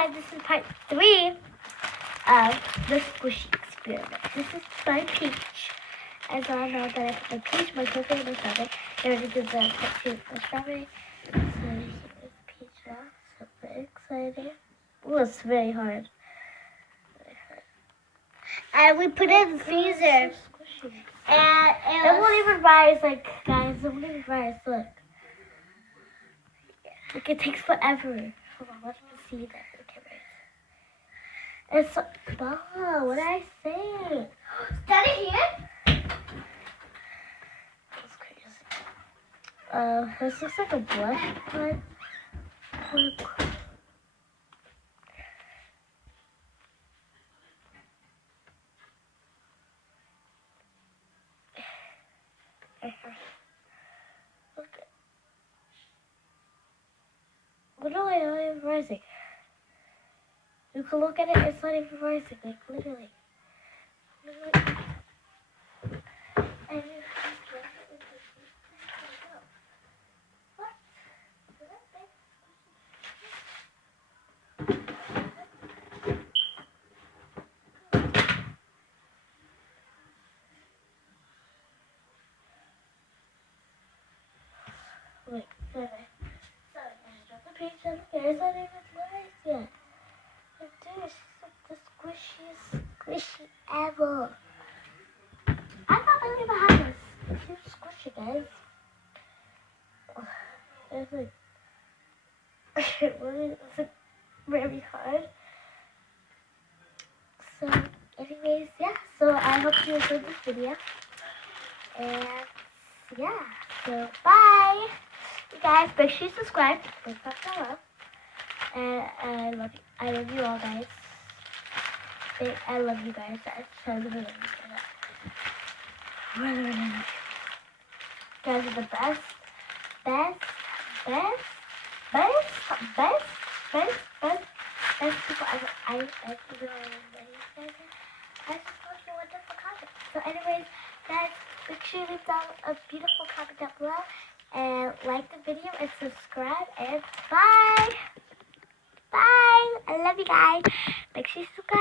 guys, this is part 3 of the squishy experiment. This is my peach. As all know that I put my peach, my cookie, and my strawberry. And I did the part 2 the strawberry. So here's peach now. So very exciting. Oh, it's very hard. And we put it in the freezer. So squishy. And It won't even rise, like, guys, it won't even rise, look. Like, it takes forever. Hold on, let me see that. Okay, right. It's so, oh, what did I say? Start it here. That's crazy. This looks like a blush part. Literally, not even rising. You can look at it, it's not even rising, like, literally. And you can drop it into the what? Is that big? Wait, sorry. Sorry, I dropped the page down here. It's not even rise yet. But dude, it's like the squishiest squishy ever. I thought I didn't even have this. It's huge squishy, guys. It's like, it's like very hard. So, anyways, yeah. So I hope you enjoyed this video. And yeah. So bye. You guys, make sure you subscribe. Link down below. And I love you all, guys. I love you guys. I love you guys are the best people ever. I just want you wonderful comments. So anyways, guys, make sure you leave down a beautiful comment down below and like the video and subscribe and bye. Bye. I love you guys. Make sure you subscribe.